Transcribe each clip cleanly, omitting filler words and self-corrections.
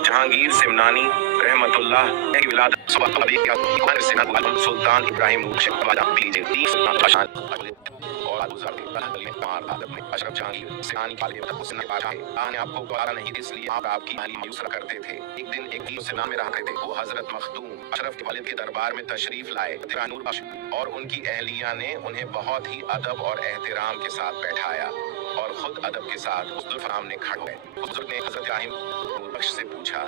जहांगीर सिमनानी रहमतुल्लाह की विलादत सुल्तान इब्राहिम अशरफ जहांगीर ने आपको गवारा नहीं, इसलिए आप आपकी मायूस करते थे। एक दिन एक सिमनान में रहा करते थे। वो हजरत मखदूम अशरफ के वालिद के दरबार में तशरीफ लाए नूर बख्श, और उनकी अहलिया ने उन्हें बहुत ही अदब और एहतराम के साथ बैठाया और खुद अदब के साथ उस सामने खड़े हुए। बुजुर्ग ने हजरत इब्राहिम नूर बख्श से पूछा,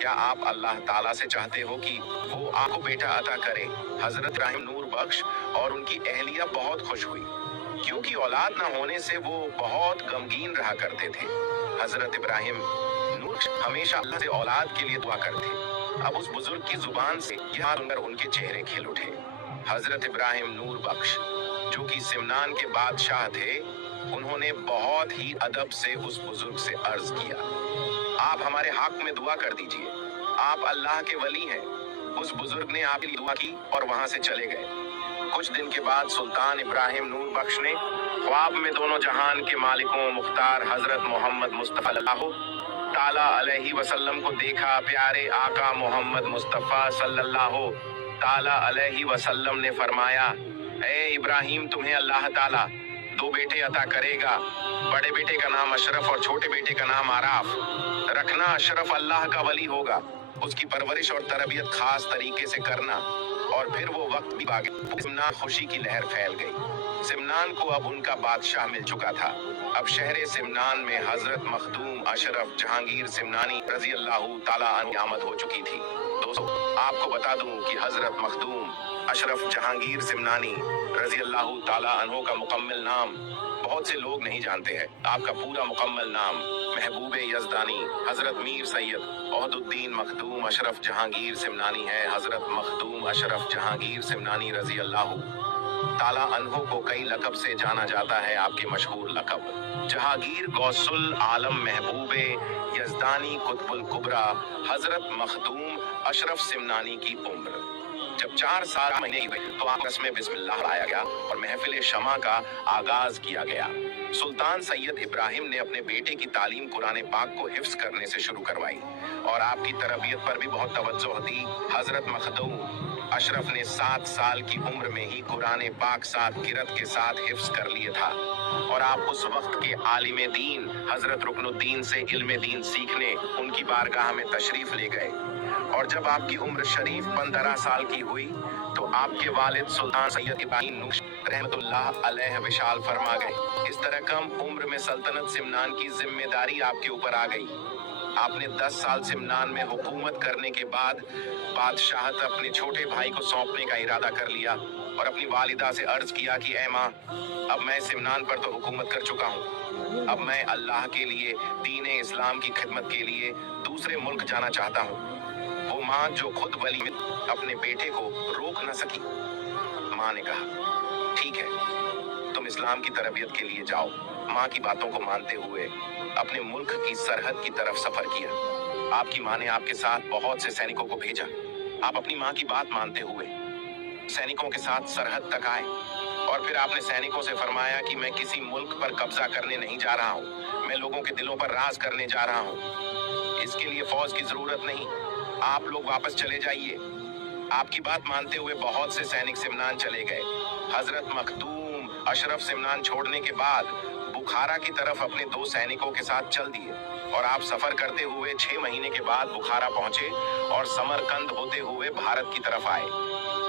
क्या आप अल्लाह ताला से चाहते हो कि वो आपको बेटा अता करे? हजरत इब्राहिम नूर बख्श और उनकी अहलिया बहुत खुश हुई, क्योंकि औलाद न होने से वो बहुत गमगीन रहा करते थे। हजरत इब्राहिम नूर बख्श हमेशा अल्लाह से औलाद के लिए दुआ करते। अब उस बुजुर्ग की जुबान से यह सुनकर उनके चेहरे खिल उठे। हजरत इब्राहिम नूर बख्श, जो कि सिमनान के बादशाह थे, उन्होंने बहुत ही अदब से उस बुजुर्ग से अर्ज किया, आप हमारे हक में दुआ कर दीजिए, आप अल्लाह के वली हैं। उस बुजुर्ग ने आपके लिए दुआ की और वहां से चले गए। कुछ दिन के बाद सुल्तान इब्राहिम नूर बख्श ने ख्वाब में दोनों जहान के मालिकों मुख्तार हजरत मोहम्मद मुस्तफ़ा सल्लल्लाहु ताला अलैहि वसल्लम को देखा। प्यारे आका मोहम्मद मुस्तफ़ा सल्लल्लाहु ताला अलैहि वसल्लम ने फरमाया, ए इब्राहिम, तुम्हें अल्लाह ताला दो बेटे अता करेगा। बड़े बेटे का नाम अशरफ और छोटे बेटे का नाम आराफ रखना। अशरफ अल्लाह का वली होगा, उसकी परवरिश और तरबियत खास तरीके से करना। और फिर वो वक्त भी आ गया। सिमनान खुशी की लहर फैल गई। सिमनान को अब उनका बादशाह मिल चुका था। अब शहर सिमनान में हजरत मखदूम अशरफ जहांगीर सिमनानी रजी अल्लाह ताला अन्हु आमद हो चुकी थी। दोस्तों, आपको बता दूं कि हजरत मखदूम अशरफ जहांगीर सिमनानी रजी अल्लाह ताला अन्हु का मुकम्मल नाम बहुत से लोग नहीं जानते हैं। आपका पूरा मुकम्मल नाम महबूबे यज़दानी हजरत मीर सैयद ओहदुद्दीन मखदूम अशरफ जहांगीर सिमनानी है। हजरत मखदूम अशरफ जहांगीर सिमनानी रजी अल्लाह ताला अन्हु को कई लकब से जाना जाता है। आपके मशहूर लकब जहांगीर गौसुल आलम महबूबे यज़दानी कुतुबुल कुबरा हजरत मखदूम अशरफ सिमनानी की उम्र जब 4 साल महीने की हुई तो आपस में बिस्मिल्लाह आया गया और महफिल शमा का आगाज किया गया। सुल्तान सैयद इब्राहिम ने अपने बेटे की तालीम कुरान पाक को हिफ्ज करने से शुरू करवाई और आपकी तरबियत पर भी बहुत तवज्जो दी। हजरत मखदूम अशरफ ने 7 साल की उम्र में ही कुरान पाक साथ किरत के साथ हिफ्ज कर लिए था और आप उस वक्त के आलिम दीन हजरत रुकनुद्दीन से इल्म दीन सीखने उनकी बारगाह में तशरीफ ले गए। और जब आपकी उम्र शरीफ 15 साल की हुई तो आपके वालिद सुल्तान सैयद इब्राहिम नूर रहमतुल्लाह अलैह विशाल फरमा गए। इस तरह कम उम्र में सल्तनत सिमनान की जिम्मेदारी आपके ऊपर आ गई। आपने 10 साल सिमनान में हुकूमत करने के बाद बादशाहत अपने छोटे भाई को सौंपने का इरादा कर लिया और अपनी वालिदा से अर्ज किया कि ऐ माँ, अब मैं सिमनान पर तो हुकूमत कर चुका हूँ, अब मैं अल्लाह के लिए दीन इस्लाम की खिदमत के लिए दूसरे मुल्क जाना चाहता हूँ। वो माँ जो खुद वली में अपने बेटे को रोक न सकी। माँ ने कहा, ठीक है, तुम इस्लाम की तरबियत के लिए जाओ। माँ की बातों को मानते हुए अपने मुल्क की सरहद की तरफ सफर किया। आपकी माँ ने आपके साथ बहुत से सैनिकों को भेजा। आप अपनी माँ की बात मानते हुए सैनिकों के साथ सरहद तक आए और फिर आपने सैनिकों से फरमाया कि मैं किसी मुल्क पर कब्जा करने नहीं जा रहा हूँ, मैं लोगों के दिलों पर राज करने जा रहा हूँ। इसके लिए फौज की जरूरत नहीं, आप लोग वापस चले जाइए। आपकी बात मानते हुए बहुत से सैनिक सिमनान चले गए। हजरत मखदूम अशरफ सिमनान छोड़ने के बाद बुखारा की तरफ अपने 2 सैनिकों के साथ चल दिए और आप सफर करते हुए 6 महीने के बाद बुखारा पहुंचे और समरकंद होते हुए भारत की तरफ आए।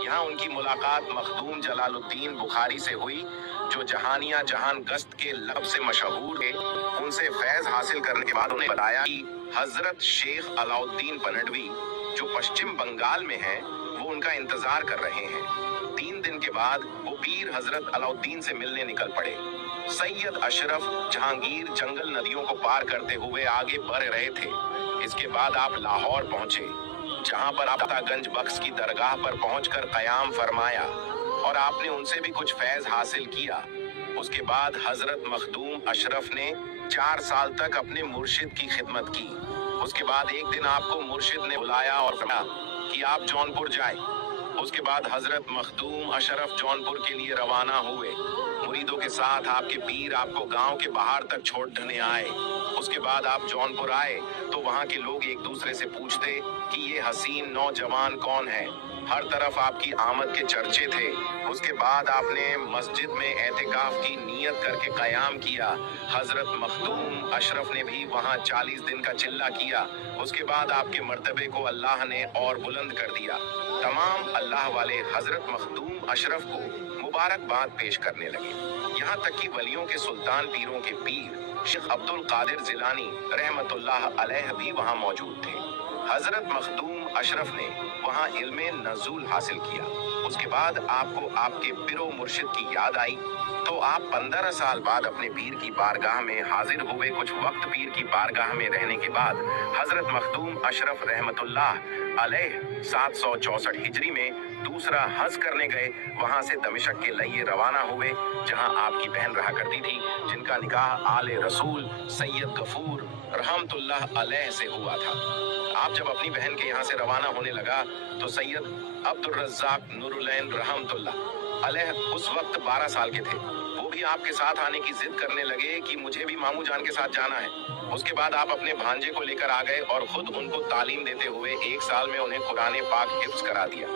यहाँ उनकी मुलाकात मखदूम जलालुद्दीन बुखारी से हुई, जो जहानिया जहान गश्त के लक़ब से मशहूर है। उनसे फैज हासिल करने के बाद उन्हें बताया कि हजरत शेख अलाउद्दीन पनडवी जो पश्चिम बंगाल में हैं, वो उनका इंतजार कर रहे हैं। 3 दिन के बाद वो पीर हजरत अलाउद्दीन से मिलने निकल पड़े। सैयद अशरफ जहांगीर जंगल नदियों को पार करते हुए आगे बढ़ रहे थे। इसके बाद आप लाहौर पहुंचे, जहां पर आप गंज बख्श की दरगाह पर पहुंचकर क़याम फरमाया और आपने उनसे भी कुछ फैज हासिल किया। उसके बाद हजरत मखदूम अशरफ ने 4 साल तक अपने मुर्शिद की खिदमत की। उसके बाद एक दिन आपको मुर्शिद ने बुलाया और कहा कि आप जौनपुर जाएं। उसके बाद हजरत मखदूम अशरफ जौनपुर के लिए रवाना हुए। मुरीदों के साथ आपके पीर आपको गांव के बाहर तक छोड़ने आए। उसके बाद आप जौनपुर आए तो वहां के लोग एक दूसरे से पूछते कि ये हसीन नौजवान कौन है। हर तरफ आपकी आमद के चर्चे थे। उसके बाद आपने मस्जिद में एतिकाफ की नीयत करके कयाम किया। हजरत मखदूम अशरफ ने भी वहां 40 दिन का चिल्ला किया। उसके बाद आपके मर्तबे को अल्लाह ने और बुलंद कर दिया। तमाम अल्लाह वाले हजरत मखदूम अशरफ को मुबारकबाद पेश करने लगे। यहाँ तक कि वलियों के सुल्तान पीरों के पीर शेख अब्दुल कादिर जिलानी रहमतुल्लाह अलैह भी वहाँ मौजूद थे। हजरत मखदूम अशरफ ने वहाँ इल्मे नज़ूल हासिल किया। उसके बाद आपको आपके पिरो मुर्शिद की याद आई तो आप 15 साल बाद अपने पीर की बारगाह में हाजिर हुए। कुछ वक्त पीर की बारगाह में रहने के बाद हजरत मखदूम अशरफ रहमतुल्लाह अलैह 764 हिजरी में दूसरा हज करने गए। वहां से दमिश्क के लिए रवाना हुए जहां आपकी बहन रहा करती थी, जिनका निकाह आले रसूल सैयद गफूर रहमतुल्लाह अलैह से हुआ था। आप जब अपनी बहन के यहाँ से रवाना होने लगा तो सैयद अब्दुल रज़्ज़ाक नूरुलैन रहमतुल्लाह अलैह उस वक्त 12 साल के थे। वो भी आपके साथ आने की जिद करने लगे कि मुझे भी मामू जान के साथ जाना है। उसके बाद आप अपने भांजे को लेकर आ गए और खुद उनको तालीम देते हुए 1 साल में उन्हें कुरान पाक हिफ्ज करा दिया।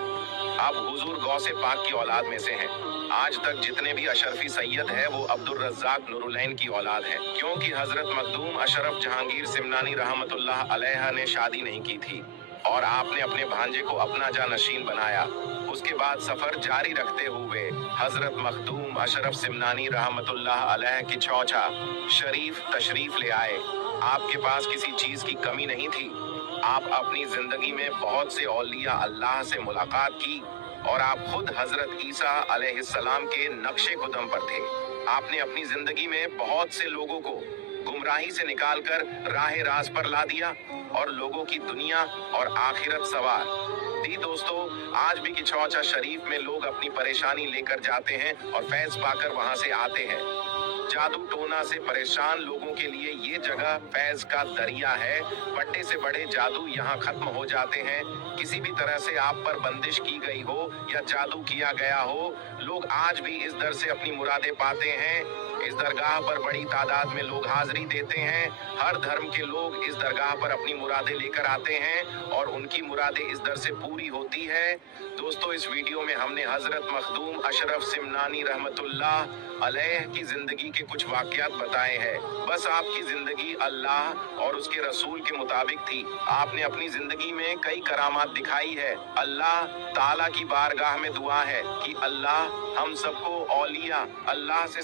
आप हुजूर गौसे पाक की औलाद में से हैं। आज तक जितने भी अशरफी सैयद है वो अब्दुल रज़्ज़ाक नूरुलैन की औलाद है, क्योंकि हजरत मखदूम अशरफ जहांगीर सिमनानी रहमतुल्लाह अलैहा ने शादी नहीं की थी और आपने अपने भांजे को अपना जानशीन बनाया। उसके बाद सफर जारी रखते हुए हजरत मखदूम अशरफ सिमनानी रहमतुल्लाह अलैह की चौचा शरीफ तशरीफ ले आए। आपके पास किसी चीज की कमी नहीं थी। आप अपनी जिंदगी में बहुत से औलिया अल्लाह से मुलाकात की और आप खुद हजरत ईसा अलैहिस्सलाम के नक्शे कदम पर थे। आपने अपनी जिंदगी में बहुत से लोगों को गुमराही से निकालकर राह राज पर ला दिया और लोगों की दुनिया और आखिरत सवार दी। दोस्तों, आज भी किचौचा शरीफ में लोग अपनी परेशानी लेकर जाते हैं और फैज पाकर वहां से आते हैं। जादू टोना से परेशान लोगों के लिए ये जगह फैज का दरिया है। बड़े से बड़े जादू यहाँ खत्म हो जाते हैं। किसी भी तरह से आप पर बंदिश की गई हो या जादू किया गया हो, लोग आज भी इस दर से अपनी मुरादें पाते हैं। इस दरगाह पर बड़ी तादाद में लोग हाजिरी देते हैं। हर धर्म के लोग इस दरगाह पर अपनी मुरादें लेकर आते हैं और उनकी मुरादें इस दर से पूरी होती है। दोस्तों, इस वीडियो में हमने हजरत मखदूम अशरफ सिमनानी रहमतुल्लाह अलैह की जिंदगी के कुछ वाकयात बताए हैं। बस आपकी जिंदगी अल्लाह और उसके रसूल के मुताबिक थी। आपने अपनी जिंदगी में कई करामात दिखाई है। अल्लाह ताला की बारगाह में दुआ है कि अल्लाह हम सबको औलिया अल्लाह से